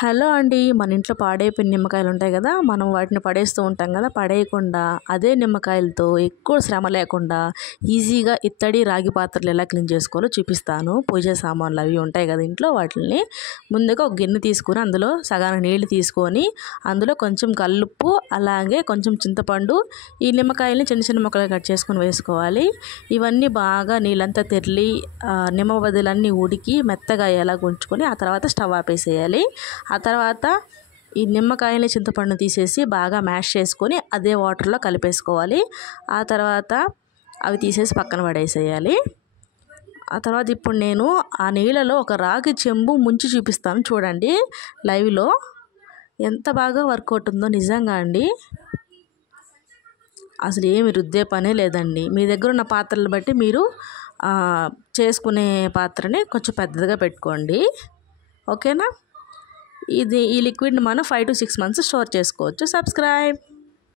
Hello అండి, మన ఇంట్లో పాడైపోయిన నిమ్మకాయలు ఉంటాయి కదా, మనం వాటిని పడేస్తూ ఉంటాం కదా. పడేయకుండా అదే నిమ్మకాయలతో ఎక్కువ శ్రమ లేకుండా ఈజీగా ఇత్తడి రాగి పాత్రలు ఎలా క్లీన్ చేసుకోవాలో చూపిస్తాను. పూజ సామాన్లు అవి ఉంటాయి కదా ఇంట్లో, వాటిని ముందుగా ఒక గిన్నె తీసుకొని అందులో సగానికి నీళ్లు తీసుకొని అందులో కొంచెం కల్లుప్పు అలాగే కొంచెం చింతపండు, ఈ నిమ్మకాయల్ని చిన్న చిన్న ముక్కలుగా కట్ చేసుకొని వేసుకోవాలి. ఇవన్నీ బాగా నీళ్ళంతా తెరలి నిమ్మ బదులన్నీ ఉడికి మెత్తగా అయ్యేలా ఉంచుకొని ఆ తర్వాత స్టవ్ ఆపేసేయాలి. ఆ తర్వాత ఈ నిమ్మకాయని చింతపండు తీసేసి బాగా మ్యాష్ చేసుకొని అదే వాటర్లో కలిపేసుకోవాలి. ఆ తర్వాత అవి తీసేసి పక్కన పడేసేయాలి. ఆ తర్వాత ఇప్పుడు నేను ఆ నీళ్ళలో ఒక రాగి చెంబు ముంచి చూపిస్తాను చూడండి. లైవ్లో ఎంత బాగా వర్కౌట్ ఉందో నిజంగా అండి. అసలు ఏమి రుద్దే పనే లేదండి. మీ దగ్గర ఉన్న పాత్రలు బట్టి మీరు చేసుకునే పాత్రని కొంచెం పెద్దదిగా పెట్టుకోండి, ఓకేనా. ఈ లిక్విడ్ని మనం 5 to 6 months స్టోర్ చేసుకోవచ్చు. సబ్స్క్రైబ్.